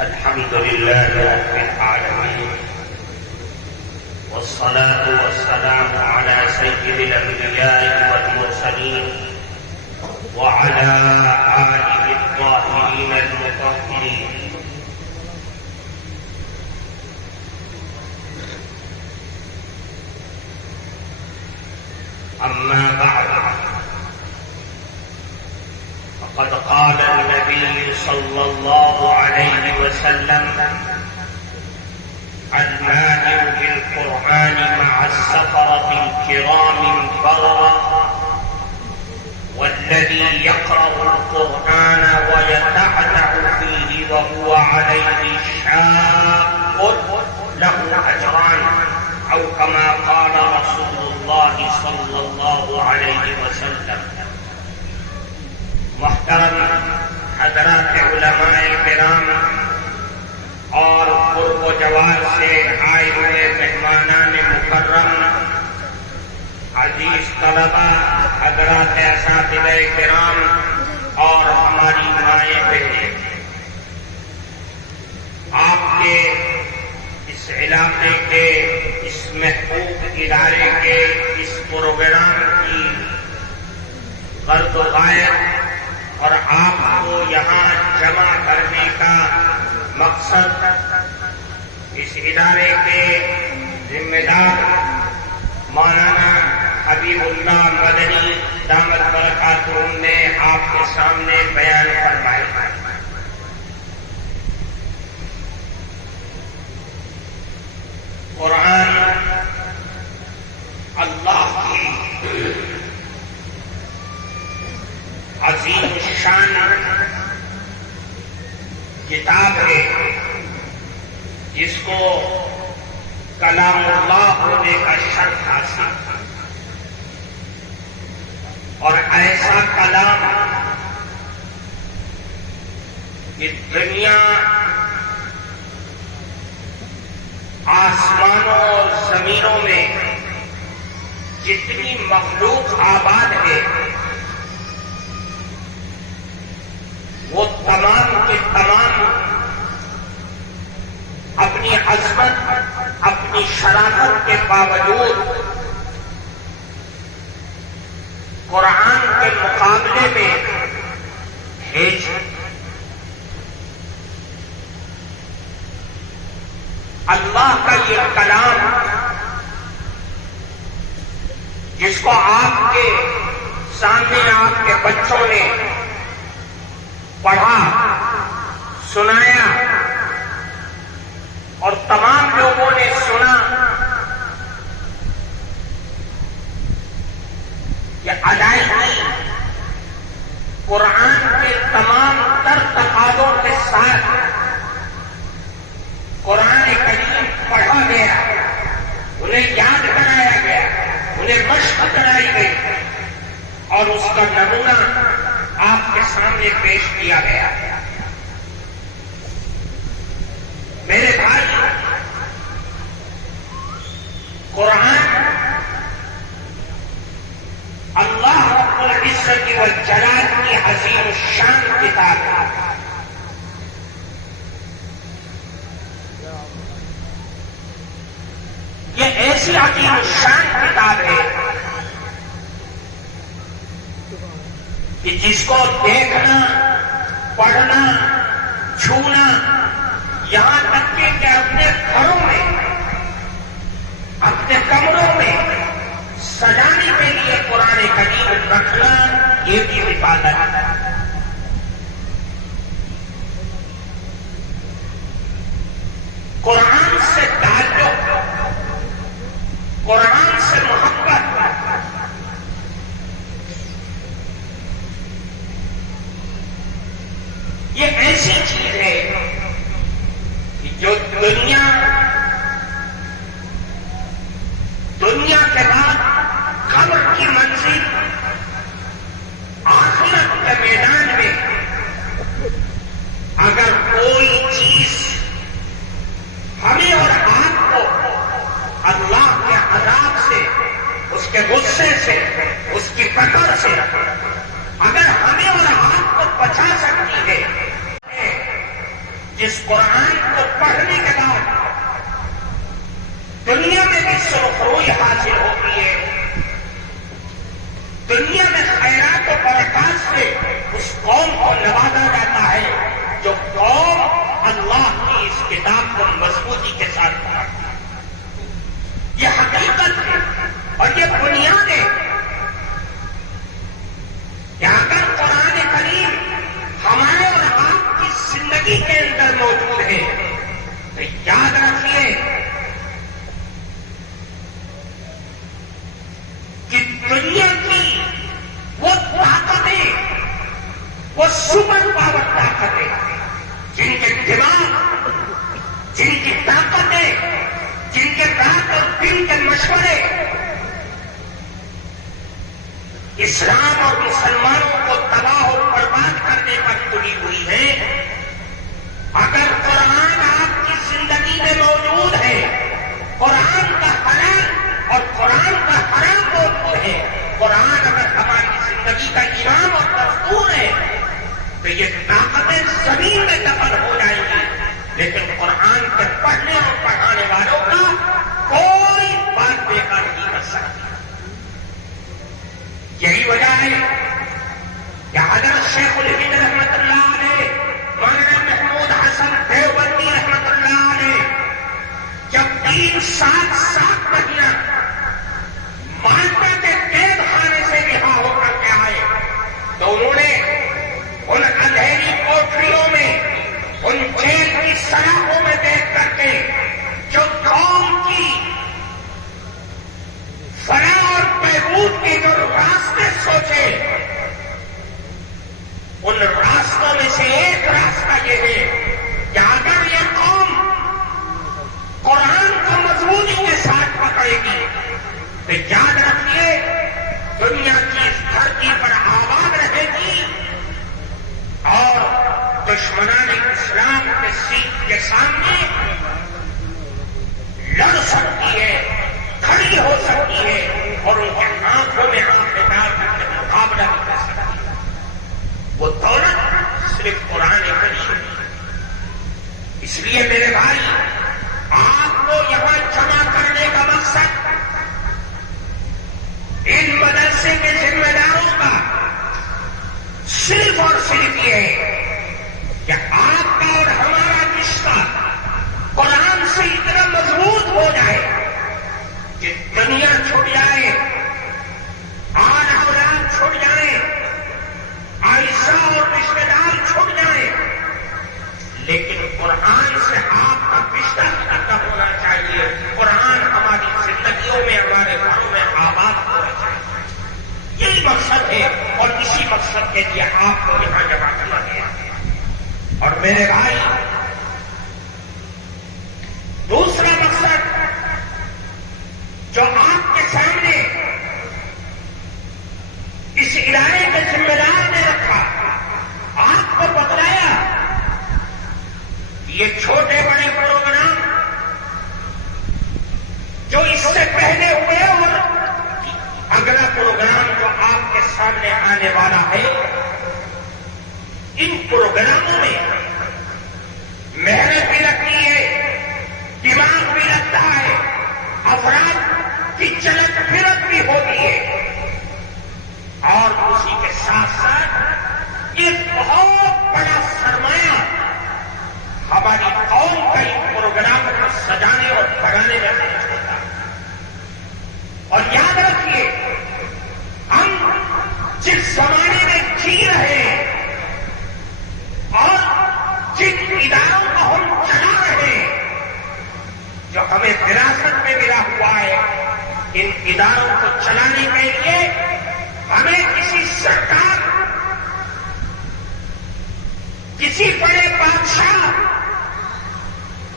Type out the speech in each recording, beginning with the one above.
الحمد لله رب العالمين، والصلاة والسلام على سيد الأنبياء والمرسلين وعلى آله الطاهرين المطهرين. أما بعد، فقد قال النبي صلى الله عليه وسلم: الماهر بالقرآن مع السفرة الكرام البررة، والذي يقرأ القرآن ويتعتع فيه وهو عليه شاق له أجران، أو كما قال رسول الله صلى الله عليه وسلم. محترم حضرات علماء کرام اور قرب و جوار سے آئے ہوئے مہمانان مکرم، عزیز طلبہ، حضرات اساتذہ کرام اور ہماری مائیں بہنیں، آپ کے اس علاقے کے، اس محبوب ادارے کے اس پروگرام کی غرض و غایت اور آپ کو یہاں جمع کرنے کا مقصد اس ادارے کے ذمہ دار مولانا حبیب اللہ مدنی دامت برکاتہم نے آپ کے سامنے بیان فرمایا. قرآن اللہ کی عظیم شان کتاب ہے، جس کو کلام اللہ ہونے کا شرف حاصل، اور ایسا کلام کہ دنیا آسمانوں اور زمینوں میں جتنی مخلوق آباد ہے، وہ تمام کے تمام اپنی عظمت، اپنی شرافت کے باوجود قرآن کے مقابلے میں ہیج. اللہ کا یہ کلام جس کو آپ کے سامنے آپ کے بچوں نے پڑھا، سنایا اور تمام لوگوں نے سنا کہ ادائیگی قرآن کے تمام تر تقاضوں کے ساتھ قرآن کریم پڑھا گیا، انہیں یاد کرایا گیا، انہیں مشق کرائی گئی، اور اس کا نمونہ آپ کے سامنے پیش کیا گیا. میرے بھائی، قرآن اللہ رب العزت والجلال کی عظیم الشان کتاب ہے. یہ ایسی عظیم الشان کتاب ہے کہ جس کو دیکھنا، پڑھنا، چھونا، یہاں تک کہ اپنے گھروں میں، اپنے کمروں میں سجانے کے لیے قرآن کریم رکھنا، یہ بھی عبادت ہے. قرآن سے تعلق، قرآن سے محبت، یہ ایسی چیز ہے کہ جو دنیا کے بعد قبر کی منزل، آخرت کے میدان میں اگر کوئی چیز ہمیں اور آپ کو اللہ کے عذاب سے، اس کے غصے سے، اس کی پکڑ سے اگر ہمیں اور آپ کو بچا سکتی ہے جس قرآن کو پڑھنے کے بعد دنیا میں بھی سرخروئی حاصل ہوتی ہے، دنیا میں خیرات و برکات سے اس قوم کو نوازا جاتا ہے جو قوم اللہ کی اس کتاب کو مضبوطی کے ساتھ پڑھتی ہے۔ یہ حقیقت ہے اور یہ بنیاد ہے کہ اگر قرآن کریم ہمارے اور آپ کی زندگی کے اندر موجود ہے تو یاد رکھیے کہ دنیا کی وہ طاقتیں، وہ سپر پاور طاقتیں، جن کے دماغ، جن کی طاقتیں، جن کے رات اور دن کے مشورے اسلام اور مسلمانوں کو تباہ اور برباد کرنے پر تلی ہوئی ہے، اگر قرآن آپ کی زندگی میں موجود ہے، قرآن کا حلال اور قرآن کا حرام موجود ہے، قرآن اگر ہماری زندگی کا امام اور دستور ہے تو یہ طاقتیں زمین میں دفن ہو جائیں گی، لیکن قرآن کے پڑھنے اور پڑھانے والوں کا کوئی بات بیکار نہیں کر سکتی۔ یہی وجہ ہے کہ حضرت شیخ الہند رحمۃ اللہ علیہ، مولانا محمود حسن دیوبندی رحمۃ اللہ علیہ جب 3 سال 7 مہینہ مالٹا کے قید خانے سے رہا ہو کر کے آئے تو انہوں نے ان اندھیری کوٹریوں میں، ان جیل کی سلاخوں میں دیکھ کر کے جو قوم کی فلاح اور بہبود کے جو راستے سوچے، ان راستوں میں سے ایک راستہ یہ ہے کہ اگر یہ قوم قرآن کو مضبوطی کے ساتھ پکڑے گی تو یاد رکھیے دنیا کی اس دھرتی پر آباد رہے گی اور دشمنان اسلام کے سیٹ کے سامنے لڑ سکتی ہے، کھڑی ہو سکتی ہے اور ان کے آنکھوں میں آنکھ ڈال کر کے مقابلہ بھی کر سکتی ہے۔ وہ دولت صرف قرآن کریم۔ اس لیے میرے بھائی، آپ کو یہاں جمع کرنے کا مقصد ان مدرسے کے ذمہ داروں کا صرف اور صرف یہ ہے کہ آپ کا اور ہمارا رشتہ قرآن سے اتنا مضبوط ہو جائے کہ دنیا چھوٹ جائے، آل اولاد چھوٹ جائیں، عائشہ اور رشتے دار چھوٹ جائیں، لیکن قرآن سے آپ کا رشتہ ختم ہونا چاہیے، قرآن ہماری زندگیوں میں، ہمارے گھروں میں آباد ہونا چاہیے۔ یہی مقصد ہے اور اسی مقصد کے لیے آپ کو یہاں جمع کرنا ہے۔ اور میرے بھائی، دوسرا مقصد جو آپ کے سامنے اس ادارے کے ذمہ دار نے رکھا، آپ کو بتلایا، یہ چھوٹے بڑے پروگرام جو اس سے پہلے ہوئے اور اگلا پروگرام جو آپ کے سامنے آنے والا ہے، ان پروگراموں میں محنت بھی لگتی ہے، دماغ بھی لگتا ہے، افراد کی چلت پھرت بھی ہوتی ہے، اور اسی کے ساتھ ساتھ ایک بہت بڑا سرمایہ ہماری قوم کا ان پروگرام کو سجانے اور بڑھانے میں خرچ ہوتا ہے۔ اور یاد رکھیے، ہم جس زمانے میں جی رہے ہیں اور جن اداروں کو ہم چلا رہے ہیں، جو ہمیں وراثت میں ملا ہوا ہے، ان اداروں کو چلانے کے لیے ہمیں کسی سرکار، کسی بڑے بادشاہ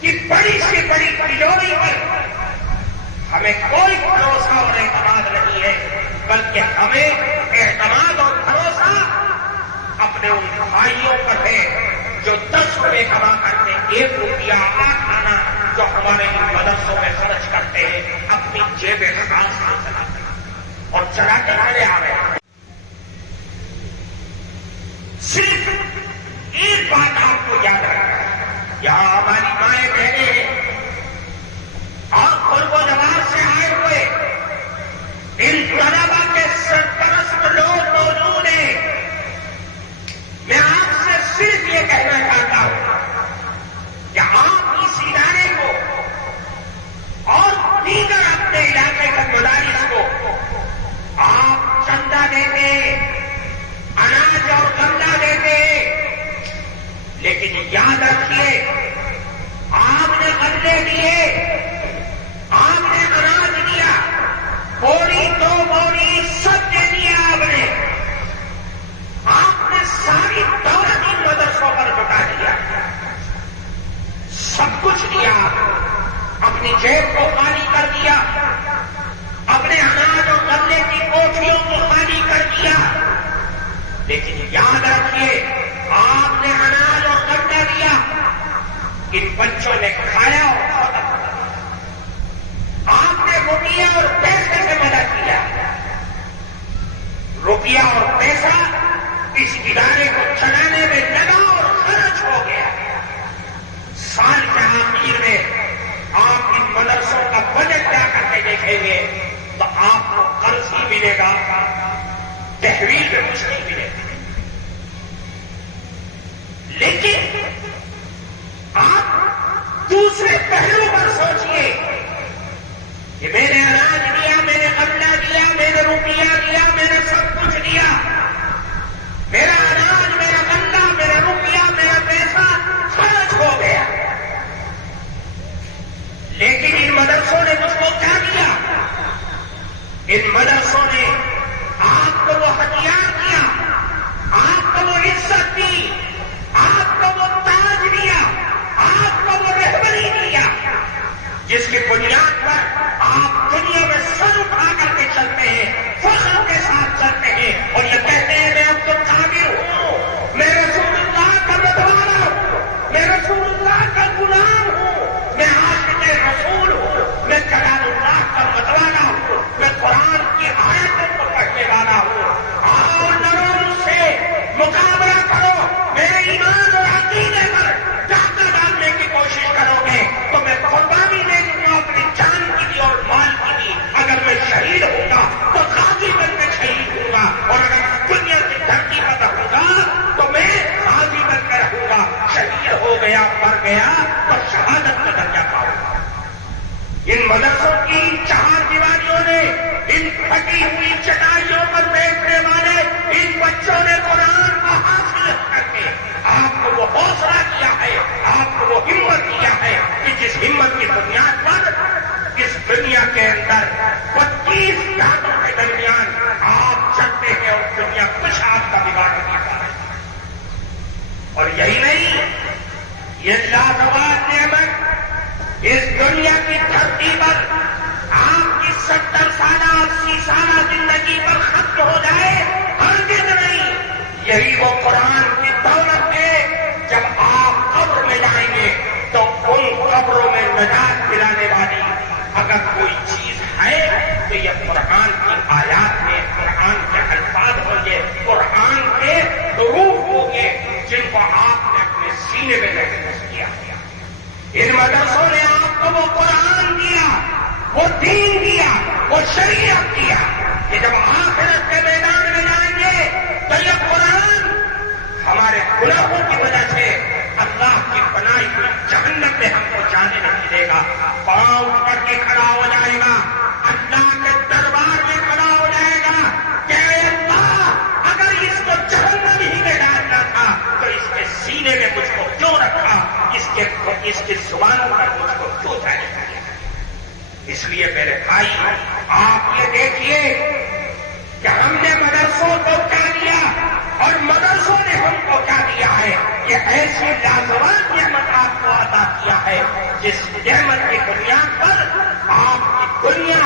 کی بڑی سے بڑی تجوری پر ہمیں کوئی بھروسہ اور اعتماد نہیں ہے، بلکہ ہمیں اعتماد اور بھروسہ اپنے ان بھائیوں پر ہے جو 10 روپے کما کرتے 1 روپیہ 8 آنا جو ہمارے ان مدرسوں میں خرچ کرتے ہیں، اپنی جیبیں خاص سے چلاتے ہیں اور چلاتے چلے آ رہے ہیں۔ صرف ایک بات آپ کو یاد رکھنا ہے، یہاں ہماری مائیں بہنیں اور قرب و جواب سے آئے ہوئے ان طلبا کے سرپرست لوگ موجود ہیں. میں آپ سے صرف یہ کہنا چاہتا ہوں کہ آپ اس ادارے کو اور دیگر اپنے علاقے کے مدارس کو آپ چندہ دیتے، اناج اور غلہ دیتے، لیکن یاد رکھیے آپ نے غلے دیے، آپ نے اناج دیا، بوری دو بوری سب دے دیا، آپ نے ساری دولت ان مدرسوں پر لٹا دیا، سب کچھ دیا، اپنی جیب کو خالی کر دیا، اپنے اناج اور غلے کی کوٹھیوں کو خالی کر دیا. لیکن یاد رکھیے آپ نے اناج اور غلہ دیا، ان بچوں نے کھایا اور ختم کر دیا. آپ نے روپیہ اور پیسے سے مدد کیا، روپیہ اور پیسہ اس ادارے کو چلانے میں لگا اور خرچ ہو گیا. سال کے آخر میں آپ ان مدرسوں کا بجٹ جا کر کے دیکھیں گے تو آپ کو قرض ہی ملے گا، تحویل میں کچھ نہیں ملے گا. لیکن آپ دوسرے پہلو پر سوچئے کہ میں نے اناج دیا، میں نے غلہ دیا، میں نے روپیہ دیا، میں نے سب کچھ دیا، میرا اناج، میرا غلہ، میرا روپیہ، میرا پیسہ خرچ ہو گیا. لیکن ان مدرسوں نے مجھ کو کیا دیا؟ ان مدرسوں نے آپ کو وہ ہتھیار دیا، آپ کو وہ عزت دی، آپ کو وہ تاج دیا، آپ کو وہ رہبری دیا، جس کی بنیاد پر آپ دنیا میں سر اٹھا کر کے چلتے ہیں، فخر کے ساتھ چلتے ہیں اور یہ کہتے ہیں میں اب تو قابل ہوں، میں رسول اللہ کا مدوانا ہوں، میں رسول اللہ کا غلام ہوں، میں عاشق رسول ہوں، میں کلام اللہ کا مدوانا ہوں، میں قرآن کی آیتوں کو پڑھنے والا ہوں. آؤ لڑو مجھ سے، مقابلہ کرو، میرے ایمان اور عقیدے پر ڈاکہ ڈالنے کی کوشش کرو گے تو میں قربانی دے دوں گا، اپنی جان کی بھی اور مال کی بھی. اگر میں شہید ہوں گا تو غازی بن کے شہید ہوں گا، اور اگر دنیا کی دھرتی پر رہوں گا تو میں غازی بن کے رہوں گا. شہید ہو گیا، مر گیا تو شہادت کا درجہ پاؤں گا. ان مدرسوں کی چار دیواریوں نے، ان پھٹی ہوئی چٹائیوں پر بیٹھنے والے ان بچوں نے قرآن کو حاصل کر کے آپ کو وہ حوصلہ دیا ہے، آپ کو وہ ہمت دیا ہے کہ جس ہمت کی بنیاد پر اس دنیا کے اندر 25 گھاٹوں کے درمیان آپ چلتے ہیں اور دنیا کچھ آپ کا بگاڑ نہیں پا رہی. اور یہی نہیں، یہ لازوال نعمت اس دنیا کی دھرتی پر آپ کی 70 سالہ 80 سالہ زندگی پر ختم ہو جائے، ہرگز نہیں. یہی وہ قرآن کی دولت ہے، جب آپ قبر میں جائیں گے تو ان قبروں میں نجات دلانے والی اگر کوئی چیز ہے تو یہ قرآن کی آیات میں قرآن کے الفاظ ہوں گے، قرآن کے حروف ہوں گے، جن کو آپ نے اپنے سینے میں محفوظ کیا. ان مدرسوں نے آپ کو وہ قرآن دیا، وہ دین دیا، وہ شریعت دیا کہ جب آخرت کے میدان میں جائیں گے تو یہ قرآن ہمارے گناہوں کی وجہ سے اللہ کی بنائی ہوئی جہنم میں ہم کو جانے نہیں دے گا. پاؤں اٹھ کے کھڑا ہو جائے گا، اللہ کے دربار میں کھڑا ہو جائے گا کہ اے اللہ، اگر اس کو جہنم ہی میں ڈالنا تھا تو اس کے سینے میں مجھ کو کیوں رکھا، اس کے زبانوں پر مجھ کو کیوں جاری کیا. اس لیے میرے بھائی آپ یہ دیکھیے کہ ہم نے مدرسوں کو کیا دیا اور مدرسوں نے ہم کو کیا دیا ہے. یہ ایسی لاجواب نعمت آپ کو عطا کیا ہے جس نعمت کی بنیاد پر آپ کی دنیا،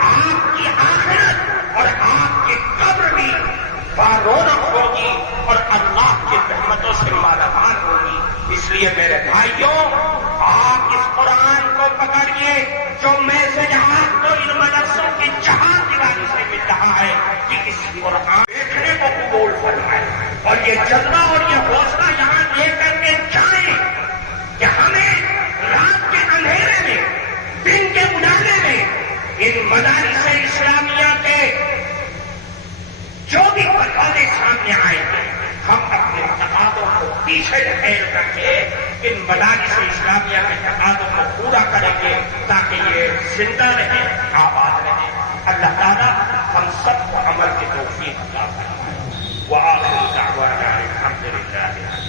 آپ کی آخرت اور آپ کی قبر بھی بارونق ہوگی اور اللہ کی رحمتوں سے مالا مال ہوگی. اس لیے میرے بھائیوں، آپ اس قرآن کو پکڑیے جو میسج آپ کو ان مدرسوں کی چہار دیواری سے مل رہا ہے کہ اس قرآن دیکھنے کو قبول فرمائے اور یہ جذبہ اور یہ حوصلہ یہاں لے کر کے جائیں کہ ان مدارس اسلامیہ کے تقاضوں کو پورا کریں گے تاکہ یہ زندہ رہے، آباد رہے۔ اللہ تعالیٰ ہم سب کو عمل کی توفیق عطا فرمائے۔ وآخر دعوانا الحمد للہ۔